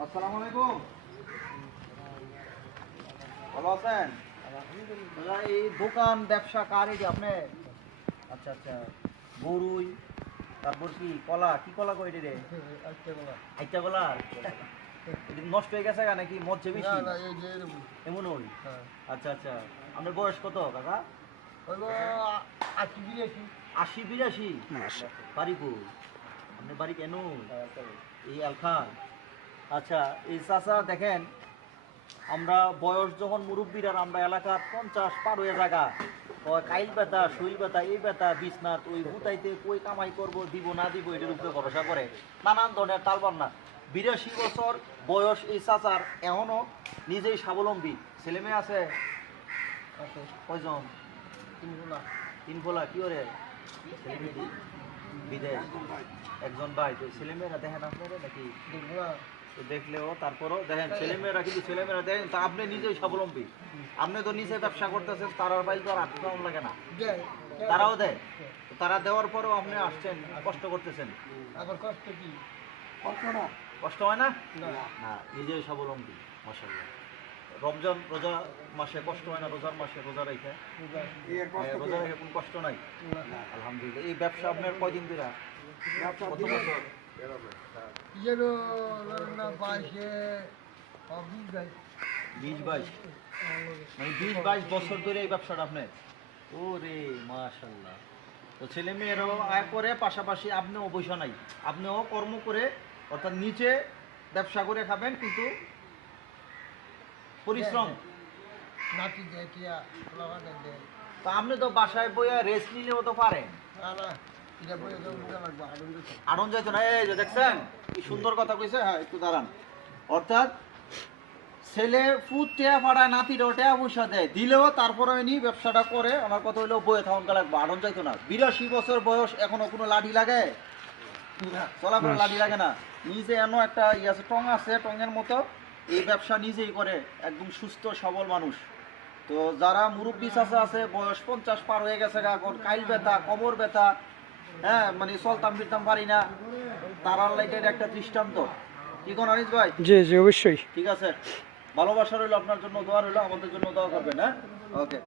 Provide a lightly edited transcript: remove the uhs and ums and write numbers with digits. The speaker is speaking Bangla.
আসসালামু আলাইকুম। ভালো আছেন? দাদা এই দোকান ব্যবসা কার এই যে আপনি? আচ্ছা আচ্ছা, গরুই, তারপর কি কলা, কি কলা কই রে? আইটা কলা। এটা নষ্ট হয়ে গেছে গা নাকি মরছে বেশি? এমন ওই। আচ্ছা আচ্ছা, আপনার বয়স কত কাকা? ৮০-৮২। বাড়ি কই? আপনার বাড়ি কেন? এই আলখান। আচ্ছা এই চাচা দেখেন, আমরা বয়স যখন মুরব্বীরা আমরা এলাকার 50 পার হয়ে জায়গা কাইল ব্যথা, শরীর ব্যথা, এই ব্যথা, বিছনাথ ওই হুতাইতে কই কামাই করব, দিব না দিব এটার উপরে ভরসা করে নানান ধরনের তালবান্না। 82 বছর বয়স এই চাচার, এখনো নিজেই স্বাবলম্বী। ছেলে মেয়ে আছে কয়জন? তিন ফোলা। কি করে বিদেশ? একজন ভাই। তো ছেলে মেয়েরা দেখেন আপনারা নাকি? তো দেখলেও তারপরও দেখেন ছেলেমেয়েরা, কিন্তু ছেলেমেয়েরা দেখেন তা আপনি নিজেই স্বাবলম্বী। আপনি তো নিজে ব্যবসা করতেছেন, তারার বাইল তো আর আটকাও লাগে না, তারাও দেয়। তো তারা দেওয়ার পরেও আপনি আসছেন, কষ্ট করতেছেন। আবার কষ্ট কি? কষ্ট হয় না? না, নিজেই স্বাবলম্বী মাশাআল্লাহ। রমজান রোজা মাসে কষ্ট হয় না? রোজার মাসে রোজা রেখে রোজা রেখে কোনো কষ্ট নাই? আলহামদুলিল্লাহ। এই ব্যবসা আপনার কয়দিন ধরে? কত বছর? 20-22 মানে 20-22 বছর ধরে এই ব্যবসাটা আপনার? ওরে মাশাআল্লাহ। তো ছেলে মেয়েরাও আয় করে, পাশাপাশি আপনিও বসে নাই, আপনিও কর্ম করে, অর্থাৎ নিচে ব্যবসা করে খাবেন, কিন্তু পরিশ্রম। তো আপনি তো বাসায় বইয়া রেস্ট নিলেও তো পারেন। আনন্দ যাইতো না। এই যে দেখছেন কি সুন্দর কথা কইছে। হ্যাঁ একটু দাঁড়ান। অর্থাৎ ছেলে ফুট টেয়া পাড়ায়, নাতিরও টেয়া পয়সা দেয়, দিলেও তারপরে নি ব্যবসাটা করে। আমার কথা হইলেও বয়ে থাকা লাগবে, আনন্দ যাইতো না। 82 বছর বয়স, এখনো কোনো লাঠি লাগে? চলাফেরা লাঠি লাগে না। নিজে এমন একটা আছে, টং আছে, টঙের মতো এই ব্যবসা নিজেই করে, একদম সুস্থ সবল মানুষ। তো যারা মুরব্বী চাচা আছে, বয়স 50 পার হয়ে গেছে, কাইল ব্যথা, কবর ব্যথা, হ্যাঁ মানে চলতাম ফিরতাম পারি না, তারার লাইটের একটা দৃষ্টান্ত। কি কোন আনিস ভাই? জি জি অবশ্যই। ঠিক আছে, ভালোবাসা রইলো, আপনার জন্য দোয়া রইলো, আমাদের জন্য দোয়া করবেন। হ্যাঁ, ওকে।